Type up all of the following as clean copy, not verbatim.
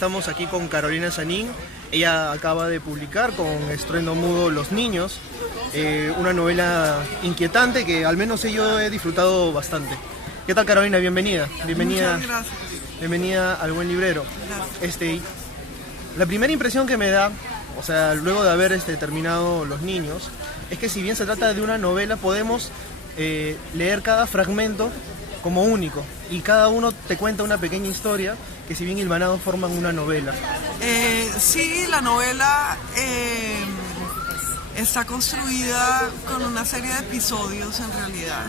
estamos aquí con Carolina Sanín. Ella acaba de publicar con Estruendo Mudo Los Niños, una novela inquietante que al menos yo he disfrutado bastante. ¿Qué tal, Carolina? Bienvenida. Muchas gracias. Bienvenida al Buen Librero. Gracias. La primera impresión que me da, o sea, luego de haber terminado Los Niños, es que si bien se trata de una novela, podemos leer cada fragmento como único, y cada uno te cuenta una pequeña historia que, si bien hilvanados, forman una novela. Sí, la novela está construida con una serie de episodios en realidad.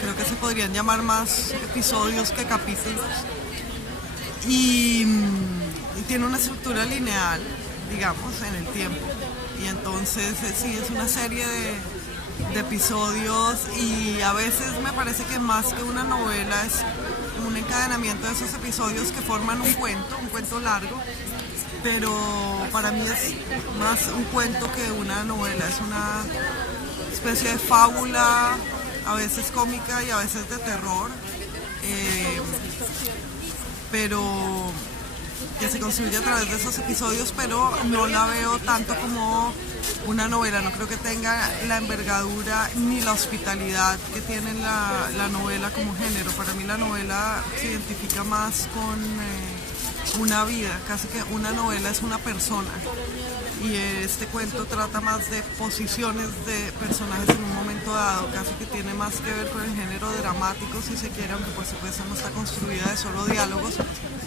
Creo que se podrían llamar más episodios que capítulos. Y tiene una estructura lineal, digamos, en el tiempo. Y entonces sí, es una serie de episodios, y a veces me parece que más que una novela es un encadenamiento de esos episodios que forman un cuento largo, pero para mí es más un cuento que una novela, es una especie de fábula, a veces cómica y a veces de terror, pero que se construye a través de esos episodios, pero no la veo tanto como una novela. No creo que tenga la envergadura ni la hospitalidad que tiene la novela como género. Para mí la novela se identifica más con una vida, casi que una novela es una persona, y este cuento trata más de posiciones de personajes en un momento dado, casi que tiene más que ver con el género dramático, si se quiere, aunque por supuesto no está construida de solo diálogos,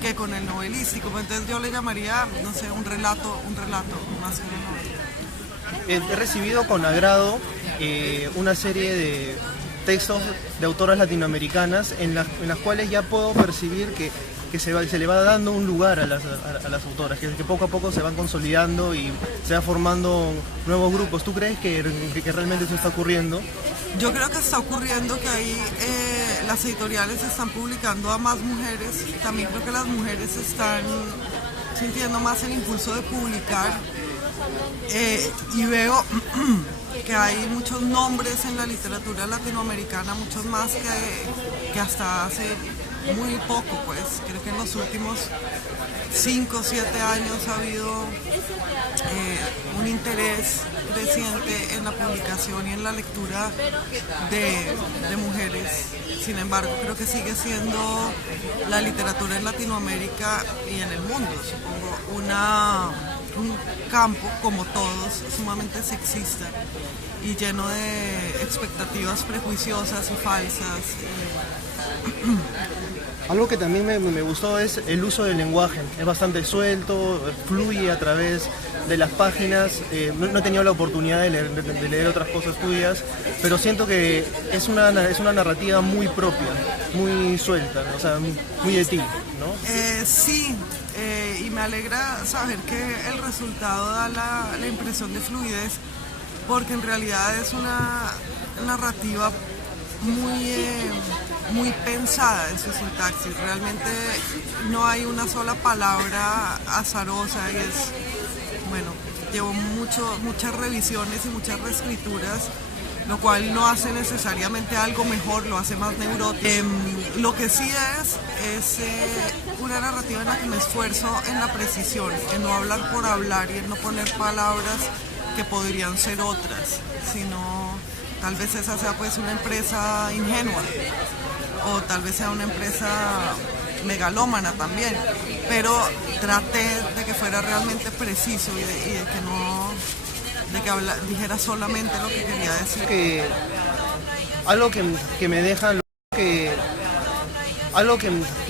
que con el novelístico. Entonces yo le llamaría, no sé, un relato más que una novela. He recibido con agrado una serie de textos de autoras latinoamericanas en las cuales ya puedo percibir que se le va dando un lugar a las autoras, que poco a poco se van consolidando y se va formando nuevos grupos. ¿Tú crees que realmente eso está ocurriendo? Yo creo que está ocurriendo, que ahí las editoriales están publicando a más mujeres. También creo que las mujeres están sintiendo más el impulso de publicar, y veo que hay muchos nombres en la literatura latinoamericana, muchos más que hasta hace muy poco, pues. Creo que en los últimos 5 o 7 años ha habido un interés creciente en la publicación y en la lectura de mujeres. Sin embargo, creo que sigue siendo la literatura en Latinoamérica y en el mundo, supongo, un campo, como todos, sumamente sexista y lleno de expectativas prejuiciosas y falsas. Algo que también me gustó es el uso del lenguaje. Es bastante suelto, fluye a través de las páginas. No he tenido la oportunidad de leer otras cosas tuyas, pero siento que es una narrativa muy propia, muy suelta, o sea, muy de ti, ¿no? Sí, y me alegra saber que el resultado da la impresión de fluidez, porque en realidad es una narrativa muy pensada en su sintaxis. Realmente no hay una sola palabra azarosa, y llevo muchas revisiones y muchas reescrituras, lo cual no hace necesariamente algo mejor, lo hace más neurótico. Lo que sí es una narrativa en la que me esfuerzo en la precisión, en no hablar por hablar y en no poner palabras que podrían ser otras, sino tal vez esa sea pues una empresa ingenua, o tal vez sea una empresa megalómana también, pero traté de que fuera realmente preciso y de que no dijera solamente lo que quería decir. Algo que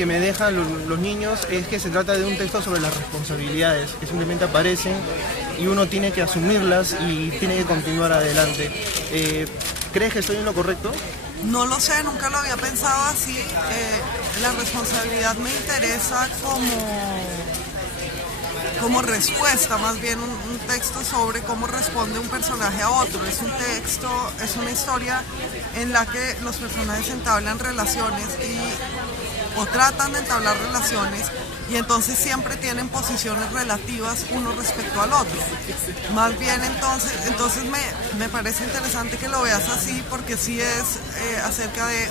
me dejan los niños es que se trata de un texto sobre las responsabilidades que simplemente aparecen y uno tiene que asumirlas y tiene que continuar adelante. ¿Crees que estoy en lo correcto? No lo sé, nunca lo había pensado así. La responsabilidad me interesa como respuesta, más bien un texto sobre cómo responde un personaje a otro. Es un texto, es una historia en la que los personajes entablan relaciones o tratan de entablar relaciones, y entonces siempre tienen posiciones relativas uno respecto al otro. Más bien entonces me parece interesante que lo veas así, porque sí es acerca de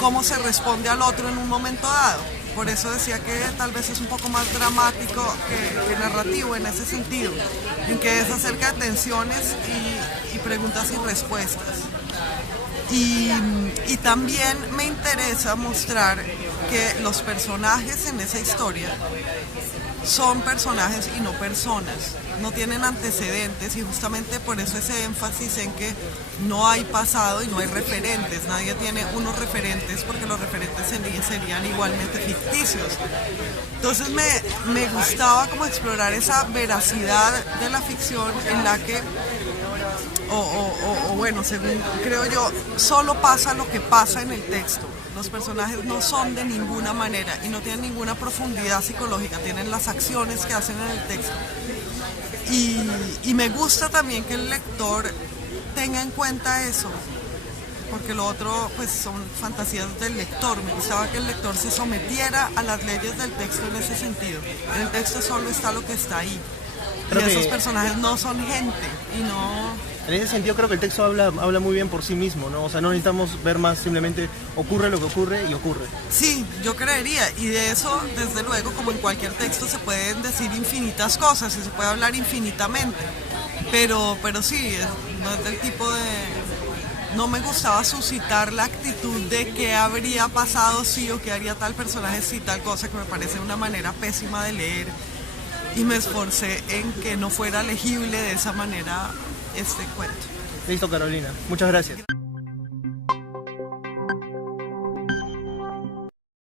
cómo se responde al otro en un momento dado. por eso decía que tal vez es un poco más dramático que narrativo en ese sentido, en que es acerca de tensiones y preguntas y respuestas. Y también me interesa mostrar que los personajes en esa historia son personajes y no personas, no tienen antecedentes, y justamente por eso ese énfasis en que no hay pasado y no hay referentes, nadie tiene unos referentes porque los referentes serían igualmente ficticios. Entonces me gustaba como explorar esa veracidad de la ficción en la que, bueno, según creo yo, solo pasa lo que pasa en el texto. Los personajes no son de ninguna manera y no tienen ninguna profundidad psicológica, tienen las acciones que hacen en el texto. Y me gusta también que el lector tenga en cuenta eso, porque lo otro pues son fantasías del lector. Me gustaba que el lector se sometiera a las leyes del texto en ese sentido. En el texto solo está lo que está ahí. Y esos personajes no son gente y no... En ese sentido creo que el texto habla muy bien por sí mismo, ¿no? O sea, no necesitamos ver más, simplemente ocurre lo que ocurre y ocurre. Sí, yo creería, y de eso, desde luego, como en cualquier texto, se pueden decir infinitas cosas y se puede hablar infinitamente, pero sí, no es del tipo de... No me gustaba suscitar la actitud de qué habría pasado si o qué haría tal personaje si tal cosa, que me parece una manera pésima de leer, y me esforcé en que no fuera legible de esa manera este cuento. Listo, Carolina. Muchas gracias.